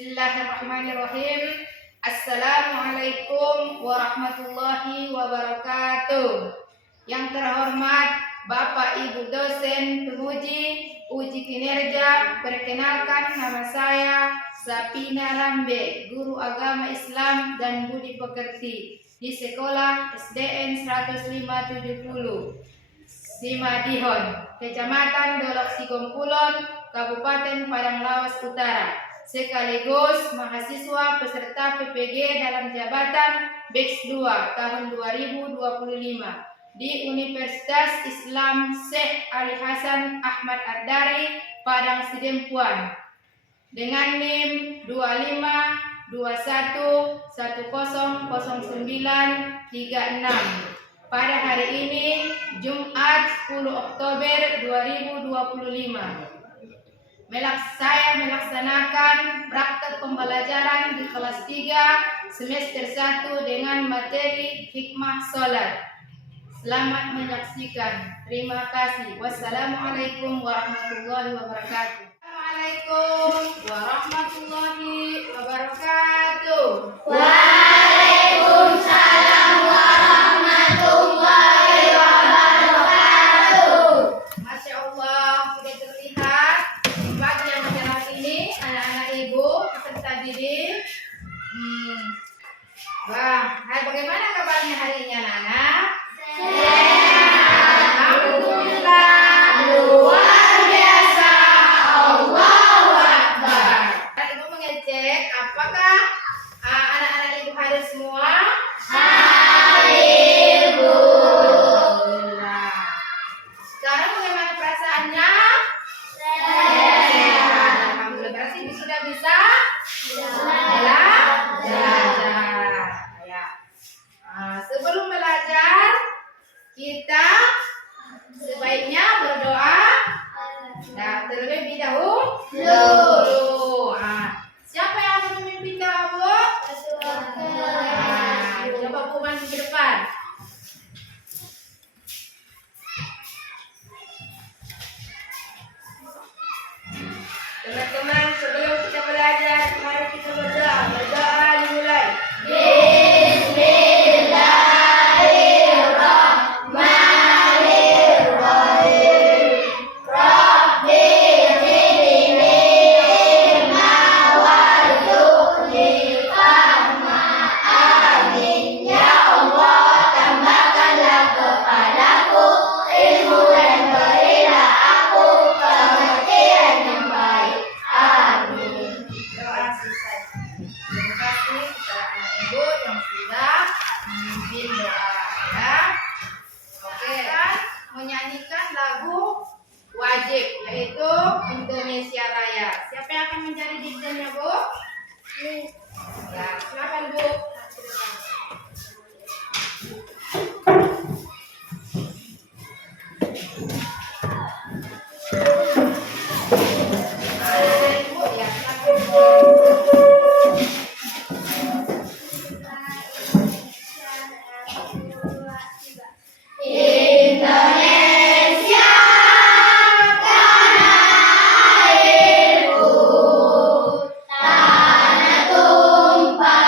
Bismillahirrahmanirrahim. Assalamualaikum warahmatullahi wabarakatuh. Yang terhormat Bapak Ibu dosen penguji uji kinerja, perkenalkan nama saya Sapina Rambe, guru agama Islam dan budi pekerti di sekolah SDN 10570 Simadihon, Kecamatan Dolok Sigom Kulon, Kabupaten Padang Lawas Utara, sekaligus mahasiswa peserta PPG dalam jabatan BEX 2 tahun 2025 di Universitas Islam Syekh Ali Hasan Ahmad Ad-Dari, Padang Sidempuan, dengan NIM 2521100936. Pada hari ini Jumat 10 Oktober 2025 saya melaksanakan praktek pembelajaran di kelas 3 semester 1 dengan materi hikmah sholat. Selamat menyaksikan. Terima kasih. Wassalamualaikum warahmatullahi wabarakatuh. Assalamualaikum warahmatullahi wabarakatuh. Waalaikumsalam warahmatullahi wabarakatuh. Masya Allah, sudah terlihat di pagi yang cerah ini anak-anak ibu peserta didik. Wah, bagaimana kabarnya hari ini anak-anak? Alhamdulillah, luar biasa, Allahu Akbar. Ibu mengecek apakah anak-anak ibu hadir semua? Hadir, Bu. Alhamdulillah. Sekarang bagaimana perasaannya? Sehat. Alhamdulillah, berarti sudah bisa belajar. Ya. Sebelum belajar, kita sebaiknya berdoa. Nah, terlebih dahulu. Siapa yang akan memimpin doa, Bu? Coba Bu maju ke depan. Teman-teman, sebelum kita belajar, mari kita berdoa. Berdoa dimulai. Bismillahirrahmanirrahim. Rabbi zidni ilma warzuqni fahma. Amin. Ya Allah, tambahkanlah kepadaku ilmu dan berilah aku pengertian yang baik. Amin. Doa selesai. Terima kasih kepada anak ibu yang sudah memimpin doa, ya. Oke, kan menyanyikan lagu wajib, yaitu Indonesia Raya. Siapa yang akan mencari dikdanya, Bu? Ya, silakan Bu. Ibu, ya, silakan. Indonesia tanah airku, tanah tumpah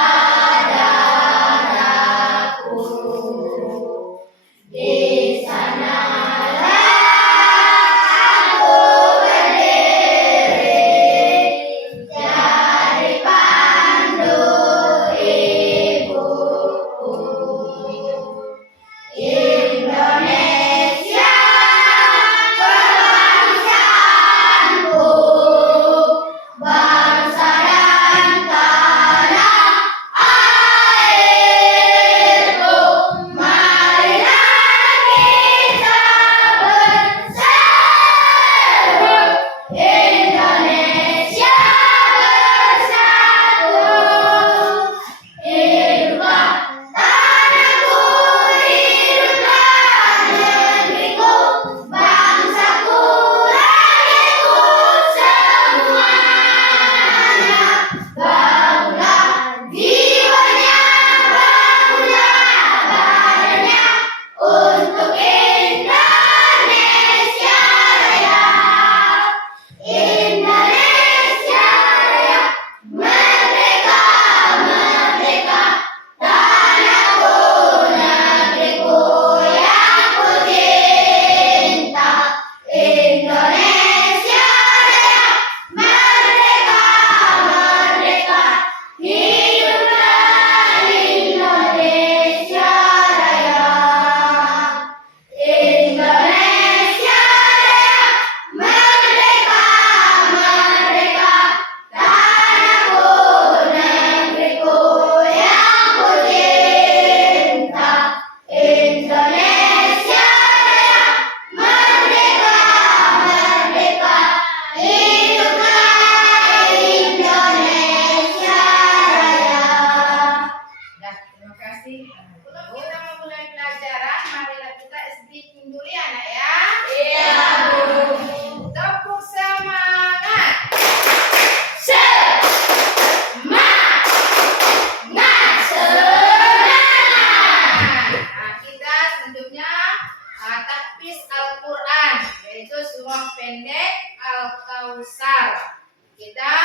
pendek Al-Kautsar. Kita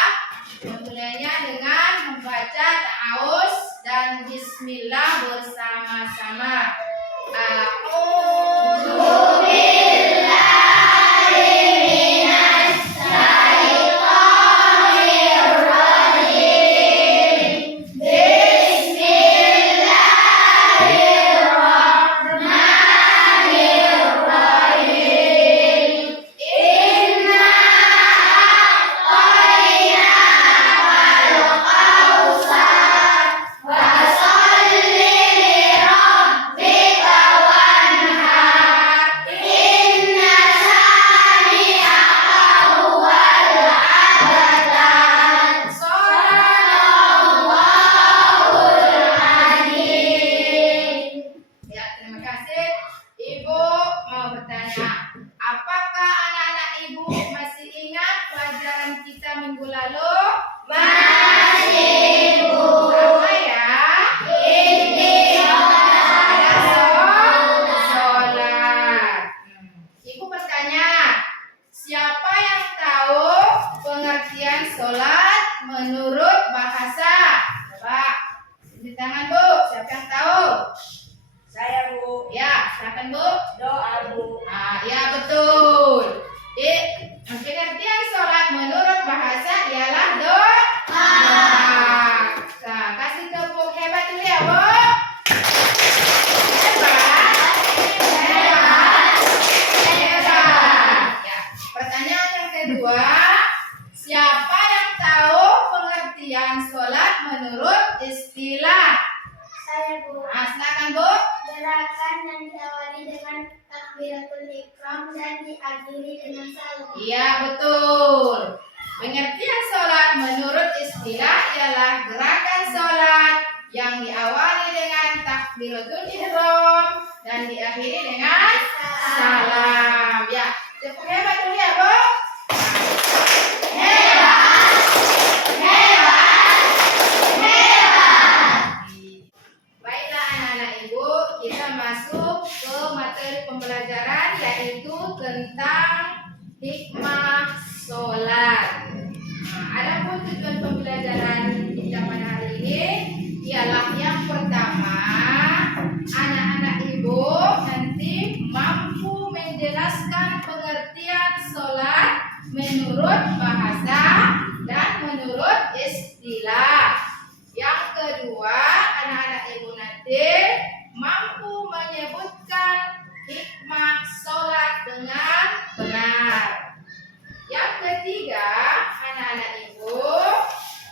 memulainya dengan membaca ta'awuz dan bismillah bersama-sama. A'udzu apakah anak-anak ibu masih ingat pelajaran kita minggu lalu? Masih, Bu. Apa ya? Sholat. Ibu bertanya, siapa yang tahu pengertian sholat menurut bahasa? Coba di tangan Bu, siapa yang tahu? Saya, Bu. Ya, silakan Bu. Doa, Bu. Ya betul. Pengertian sholat menurut bahasa ialah doa. Nah, kasih tepuk hebat dulu ya, Bu. Hebat. Ya. Pertanyaan yang kedua, siapa yang tahu pengertian sholat menurut istilah? Saya, Bu. Silakan Bu. Gerakan yang diawali dengan takbiratul ihram dan diakhiri dengan salam. Iya betul. Pengertian sholat menurut istilah ialah gerakan sholat yang diawali dengan takbiratul ihram dan diakhiri dengan salam. Ya, cukup hebat dulu ya, Bu. Baiklah anak-anak ibu, kita masuk ke materi pembelajaran yaitu tentang hikmah sholat. Adapun tujuan pembelajaran kita pada hari ini ialah yang pertama, anak-anak ibu nanti mampu menjelaskan pengertian sholat menurut bahasa dan menurut istilah. Yang kedua, anak-anak ibu nanti mampu menyebutkan hikmah sholat dengan benar. Yang ketiga, anak-anak ibu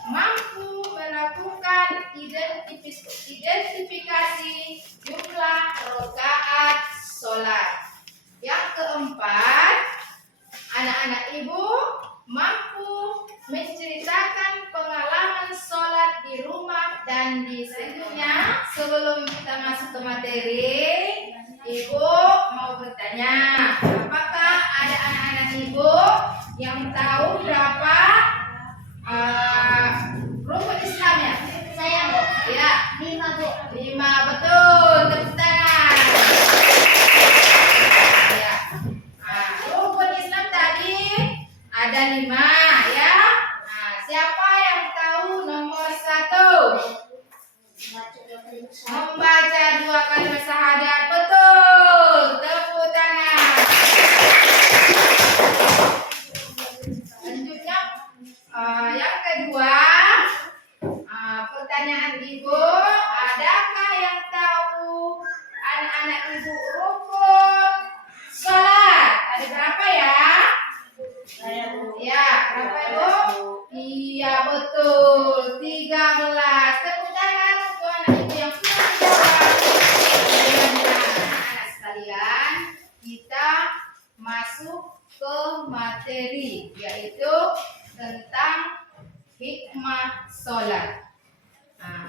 mampu melakukan identifikasi jumlah rakaat sholat. Yang keempat, anak-anak ibu mampu menceritakan pengalaman sholat di rumah dan di sekitarnya. Sebelum kita masuk ke materi, ibu mau bertanya, apakah ada anak-anak ibu yang tahu berapa rukun Islam ya? Saya, Bu. Ya, 5, Bu. 5 betul. Tepuk tangan. Ya. Rukun Islam tadi ada 5 ya. Siapa yang tahu nomor 1? Membaca 2 kalimat syahadat. Betul. Tepuk tangan. Selanjutnya yang kedua, pertanyaan ibu, adakah yang tahu anak-anak ibu rukun sholat? Ada berapa ya? Saya, Bu. Ya, berapa ibu? Iya betul, 13. Tepuk tangan untuk anak ibu yang sudah menjawab. Anak-anak sekalian, kita masuk ke materi, yaitu tentang hikmah sholat.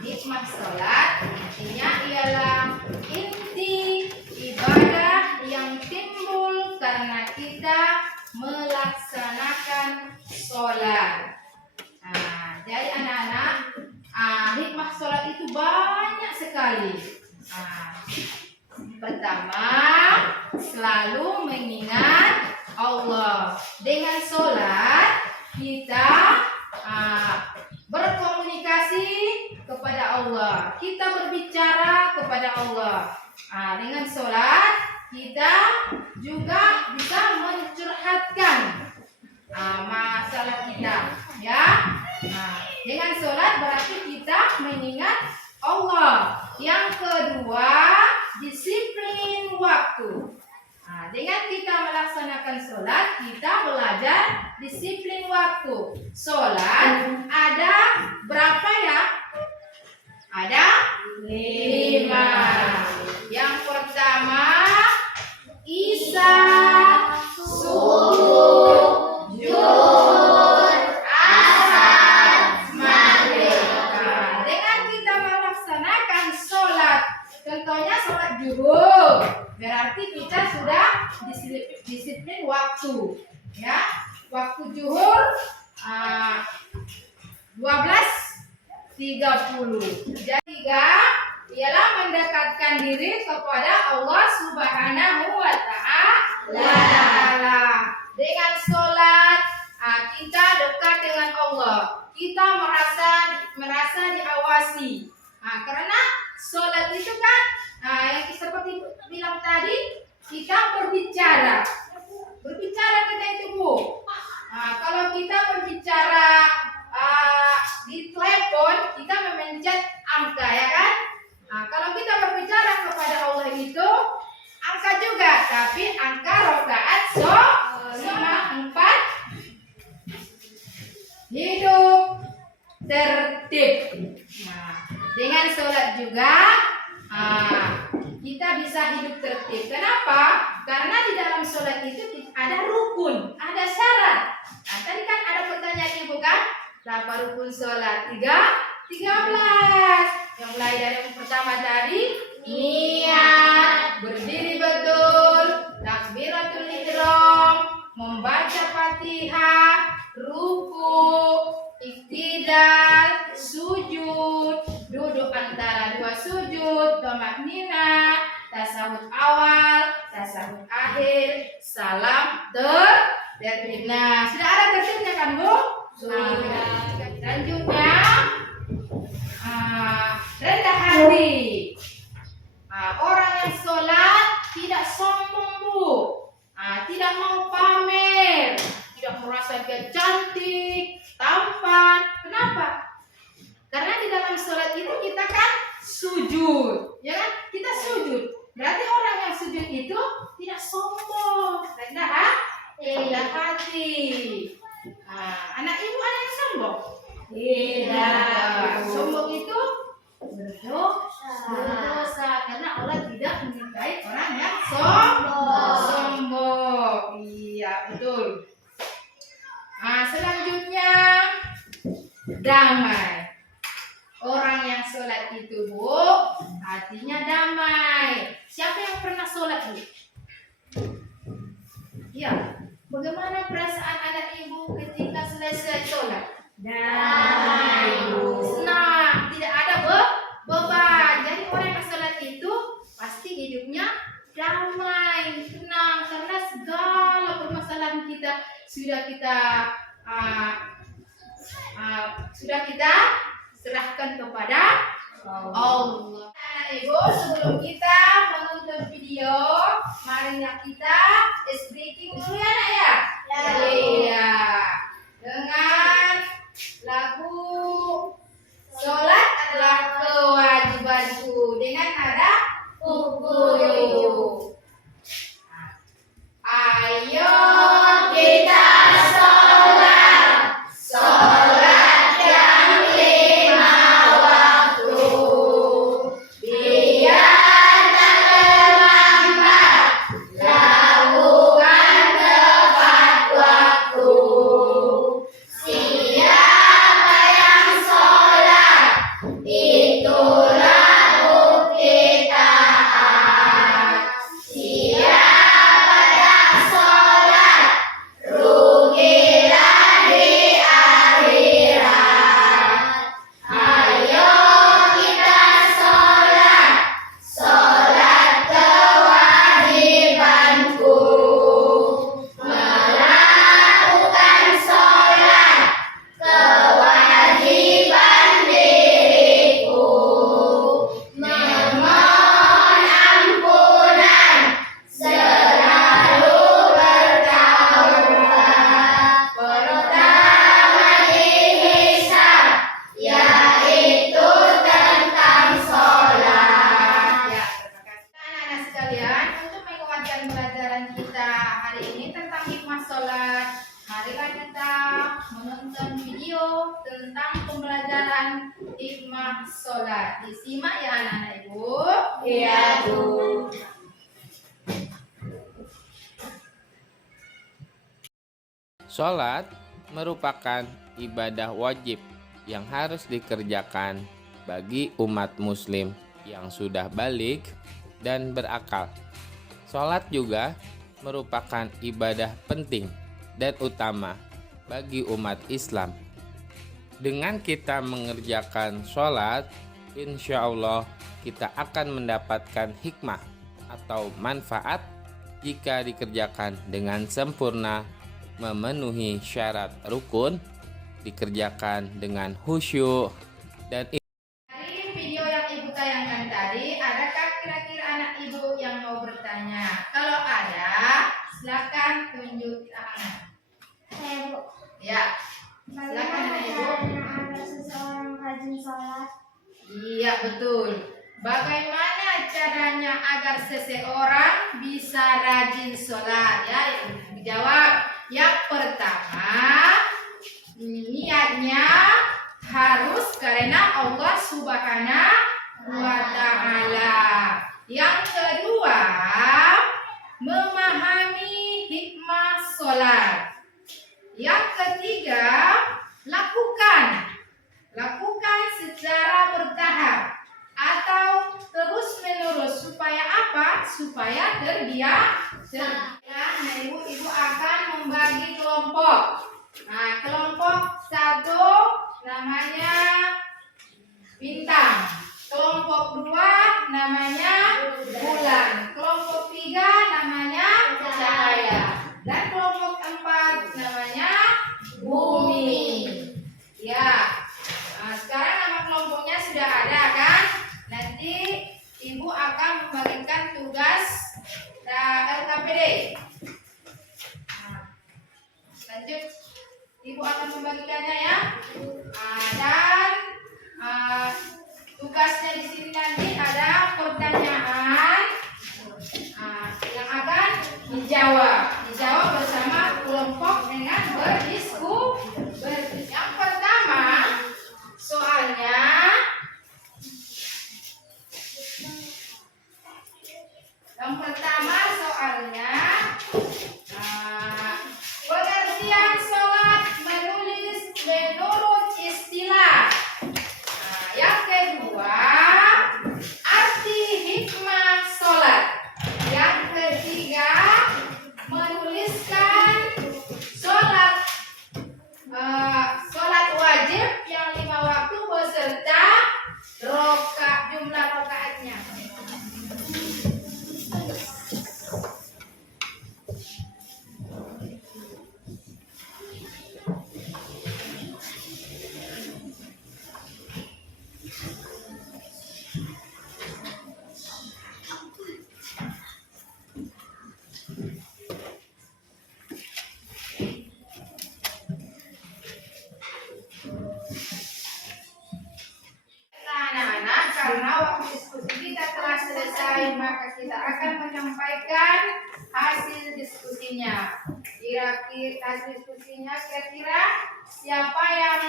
Hikmah sholat intinya ialah inti ibadah yang timbul karena kita melaksanakan sholat. Jadi anak-anak, hikmah sholat itu banyak sekali. Pertama, selalu mengingat Allah. Dengan sholat kita berkomunikasi kepada Allah. Kita berbicara kepada Allah. Dengan sholat kita juga bisa mencurhatkan masalah kita, ya. Dengan sholat berarti kita mengingat Allah. Yang kedua, disiplin waktu. Dengan kita melaksanakan sholat, kita belajar disiplin waktu. Sholat ada berapa ya? Ada 5. Yang pertama, Isya, subuh, zuhur, asar, maghrib. Dengan kita melaksanakan sholat, contohnya sholat zuhur, berarti kita sudah disiplin waktu, ya. Waktu zuhur 12.30. Jadi ialah mendekatkan diri kepada Allah Subhanahu wa Ta'ala. Dengan sholat kita dekat dengan Allah. Kita merasa diawasi. Karena sholat itu kan yang seperti bilang tadi, kita berbicara. Berbicara kita itu, Bu. Kalau kita berbicara di telepon, kita memencet angka, ya kan? Kalau kita berbicara kepada Allah itu angka juga, tapi angka rakaat 4 hidup tertib. Dengan sholat juga kita bisa hidup tertib. Kenapa? Karena di dalam sholat itu ada rukun, ada syarat. Tadi kan ada pertanyaan Ibu kan? Berapa rukun sholat? 13. Yang mulai dari yang pertama tadi, niat, berdiri betul, takbiratul ihram, membaca Fatihah, ruku, iktidal, sujud, duduk antara 2 sujud, tamaknina, tasahud awal, tasahud akhir, salam tertib. Nah, sudah ada tertibnya kan, Bu? Sudah. Selanjutnya, rendah hati. Orang yang sholat tidak sombong, Bu. Tidak mau pamer, tidak merasa dia cantik, tampan. Kenapa? Karena di dalam sholat itu kita kan sujud, ya kan? Kita sujud. Berarti orang yang sujud itu tidak sombong, rendah hati. Anak Ibu ada yang sombong? Tidak. Sombong itu berdosa, karena Allah tidak menyukai orang yang sombong. Iya, betul. Selanjutnya, damai. Orang yang sholat itu, Bu, hatinya damai. Siapa yang pernah sholat, Bu? Iya. Bagaimana perasaan anak Ibu ketika selesai sholat? Damai, Bu. Senang, tidak ada beban. Jadi orang yang sholat itu pasti hidupnya damai, tenang, karena segala permasalahan kita sudah kita serahkan kepada Allah. Ibu, sebelum kita menonton video, marilah kita speaking dulu ya, Nak ya. Iya. Dengan lagu sholat adalah kewajibanku dengan nada ukuyu. Ayo kita sholat yang 5 waktu, biar tak terlambat lakukan untuk menguatkan pelajaran kita hari ini tentang hikmah sholat, marilah kita menonton video tentang pembelajaran hikmah sholat. Disimak ya anak-anak ibu. Iya, Bu. Sholat merupakan ibadah wajib yang harus dikerjakan bagi umat muslim yang sudah balik dan berakal. Sholat juga merupakan ibadah penting dan utama bagi umat Islam. Dengan kita mengerjakan sholat, insya Allah kita akan mendapatkan hikmah atau manfaat jika dikerjakan dengan sempurna, memenuhi syarat rukun, dikerjakan dengan khusyuk, dan Dari video yang ibu tayangkan tadi, adakah kira-kira anak ibu yang mau bertanya? Kalau ada, silakan tunjuk tangan. Saya, Bu. Ya, silakan anak ibu. Bagaimana agar seseorang rajin sholat? Iya betul. Bagaimana caranya agar seseorang bisa rajin sholat? Ya, dijawab. Yang pertama, niatnya harus karena Allah Subhanahu wa Ta'ala. Yang kedua, memahami hikmah sholat. Yang ketiga, lakukan secara bertahap atau terus menerus supaya apa? Supaya terbiasa. Nah, ibu akan membagi kelompok. Nah, kelompok 1 namanya bintang. Kelompok 2 namanya bulan. Kelompok 3 namanya cahaya. Dan kelompok 4 namanya bumi. Ya. Nah, sekarang nama kelompoknya sudah ada kan? Nanti ibu akan membagikan tugas LKPD. Nah, lanjut, ibu akan membagikannya ya. Dan tugasnya di sini nanti ada pertanyaan yang akan dijawab bersama kelompok dengan berdiskusi. Yang pertama, soalnya pengertian sholat menulis menurut istilah. Yang kedua, arti hikmah sholat. Yang ketiga, menuliskan sholat wajib yang 5 waktu beserta jumlah rakaatnya. Anak-anak, karena waktu diskusi kita telah selesai, maka kita akan menyampaikan hasil diskusinya. Kira-kira siapa yang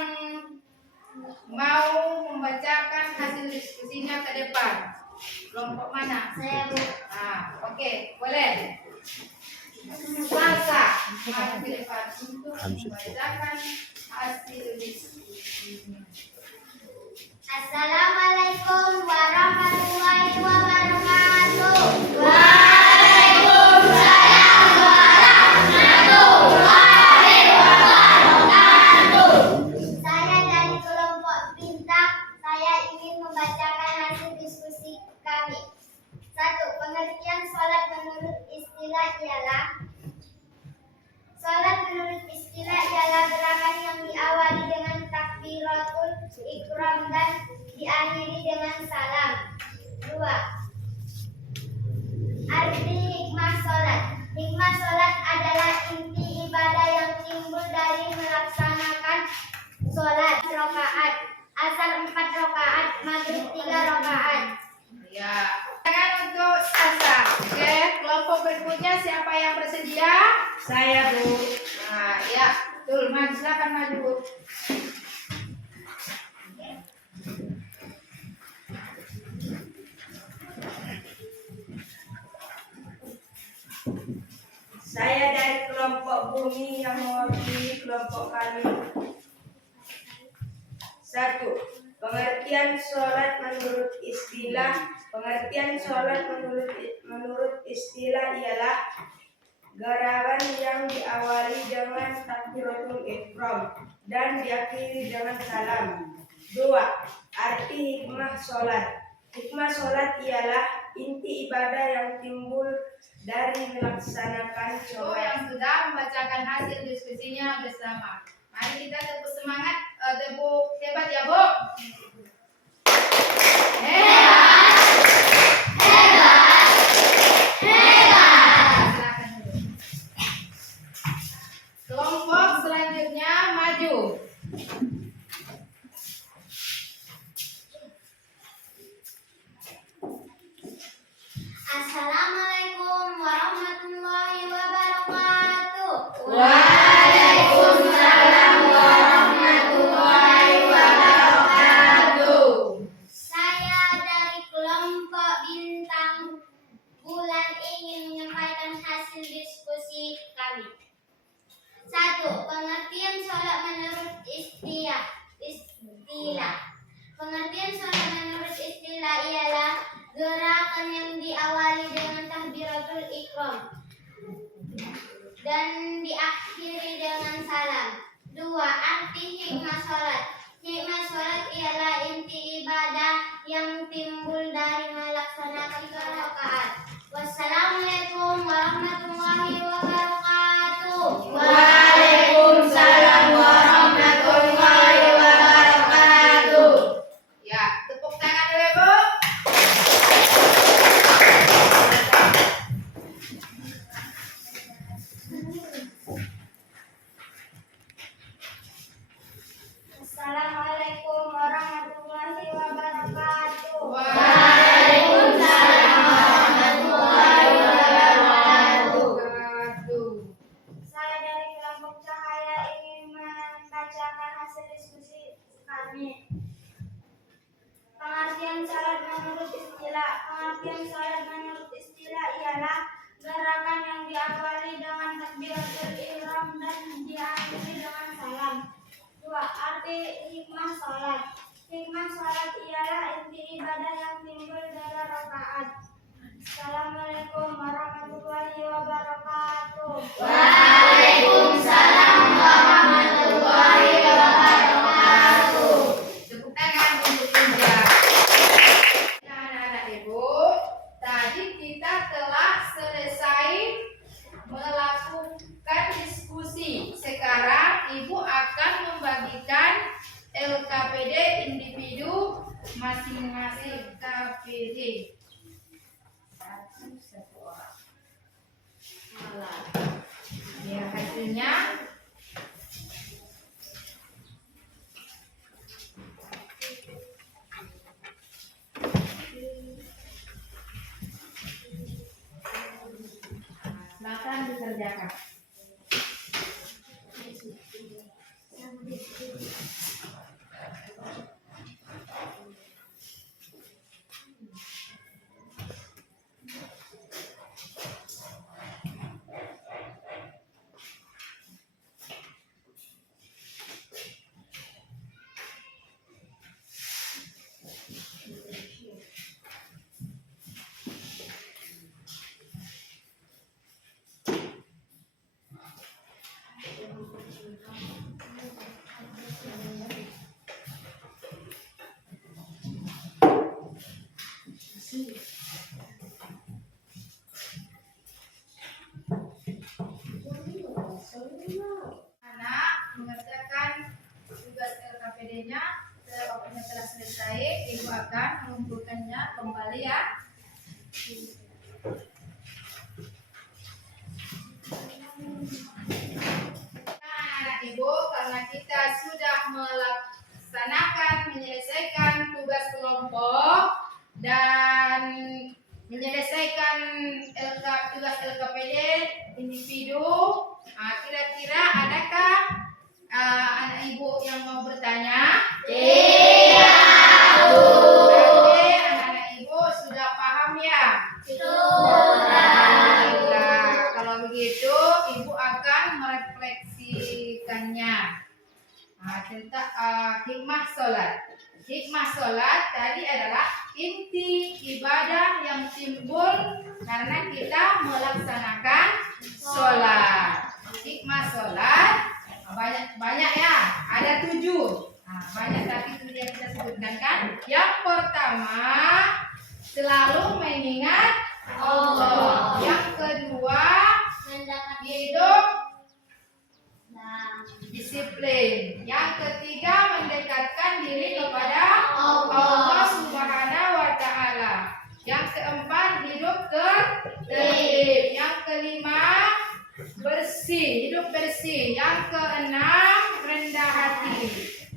mau membacakan hasil diskusinya ke depan? Kelompok mana? Saya, Bu. Oke, boleh. Salsa maju ke depan untuk membacakan hasil diskusinya. Assalamualaikum warahmatullahi wabarakatuh. Waalaikumsalam warahmatullahi wabarakatuh. Saya dari kelompok bintang. Saya ingin membacakan hasil diskusi kami. 1. Pengertian sholat menurut istilah ialah gerakan yang diawali dengan takbiratul ikram dan diakhiri dengan salam. 2. Arti hikmah sholat. Hikmah sholat adalah inti ibadah yang timbul dari melaksanakan sholat rakaat. Asar 4 rakaat, maghrib 3 rakaat. Ya. Sekarang untuk salsa, oke? kelompok berikutnya siapa yang bersedia? Saya, Bu. Nah, ya, betul. Maju, silakan maju. Saya dari kelompok bumi yang mewakili kelompok kami. 1. Pengertian sholat menurut istilah. Pengertian sholat menurut istilah ialah gerakan yang diawali dengan takbiratul ihram dan diakhiri dengan salam. 2. Arti hikmah sholat. Hikmah sholat ialah inti ibadah yang timbul dari melaksanakan Ibu sholat. yang sudah membacakan hasil diskusinya bersama. Mari kita tepuk semangat, tepuk hebat ya, Bu. Silakan dulu. Kelompok selanjutnya maju. Assalamualaikum warahmatullahi wabarakatuh. Waalaikumsalam warahmatullahi wabarakatuh. Saya dari kelompok bintang bulan ingin menyampaikan hasil diskusi kami. 1. Pengertian sholat menurut istilah. Pengertian sholat menurut istilah ialah gerakan yang diawali dengan takbiratul ihram dan diakhiri dengan salam. 2. Arti hikmah sholat. Hikmah sholat ialah inti ibadah yang timbul dari melaksanakan rakaat. Wassalamualaikum warahmatullahi wabarakatuh. Waalaikumsalam warahmatullahi wabarakatuh. Ya, tepuk tangan dulu, Bu. Assalamualaikum warahmatullahi wabarakatuh. Waalaikumsalam warahmatullahi wabarakatuh. Saya dari kelompok Cahaya ingin membacakan hasil diskusi kami. Pengertian salat menurut istilah. Pengertian salat menurut istilah ialah gerakan yang diawali dengan takbiratul ihram dan diakhiri dengan salam. 2. Arti hikmah salat. Hikmah salat ialah inti ibadah yang timbul dari rakaat. Assalamualaikum warahmatullahi wabarakatuh. Waalaikumsalam warahmatullahi wabarakatuh. Tepuk tangan untuk Indra. Nah, anak-anak Ibu, tadi kita telah selesai melakukan diskusi. Sekarang Ibu akan membagikan LKPD individu masing-masing KPD. Satu orang. Ya, hasilnya silakan dikerjakan. Anak mengerjakan tugas LKPD-nya. Setelah waktunya telah selesai, Ibu akan mengumpulkannya kembali ya. Anak-anak Ibu, karena kita sudah menyelesaikan tugas kelompok dan menyelesaikan tugas LKPD individu. Kira-kira adakah anak ibu yang mau bertanya? Berarti anak-anak ibu sudah paham ya? Alhamdulillah. Kalau begitu ibu akan merefleksikannya. Tentang hikmah sholat. Hikmah sholat tadi adalah inti ibadah yang timbul karena kita melaksanakan sholat. Hikmah sholat banyak ya, ada 7. Banyak tapi itu yang kita sebutkan kan. Yang pertama, selalu mengingat Allah. Yang kedua, hidup disiplin. Yang ketiga, mendekatkan diri kepada Allah Subhanahu wa Ta'ala. Yang keempat, hidup tertib. Yang kelima, bersih, hidup bersih. Yang keenam, rendah hati.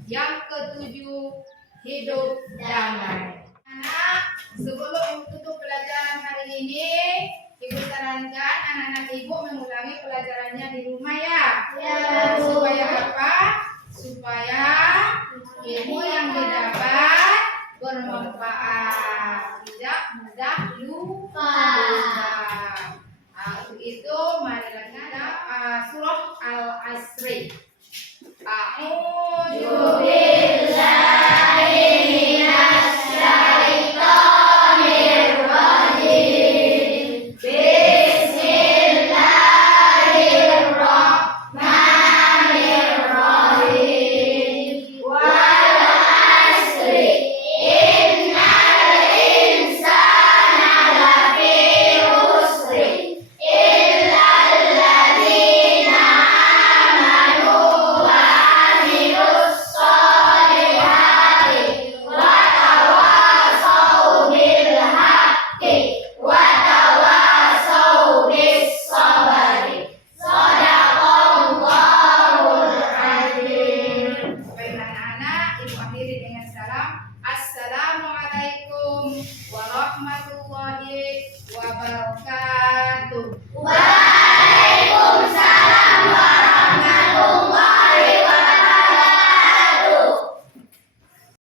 Yang ketujuh, hidup damai. Anak, sebelum tutup pelajaran hari ini, ibu sarankan anak-anak ibu mengulangi pelajarannya di rumah ya. Supaya apa? Supaya ilmu yang didapat bermanfaat, tidak mudah lupa. Untuk itu marilah kita surah Al-Asri. A'udzu billahi minasy syaithanir rajim. Bismillahirrahmanirrahim. Wal asri innal insana lafi khusri illal ladzina amanu wa amilus sholihati wa tawassaw bil haqqi wa tawassaw bis sabri. Shadaqallahul azim. Baik anak-anak, ibu akhiri dengan salam. Assalamualaikum warahmatullahi wabarakatuh.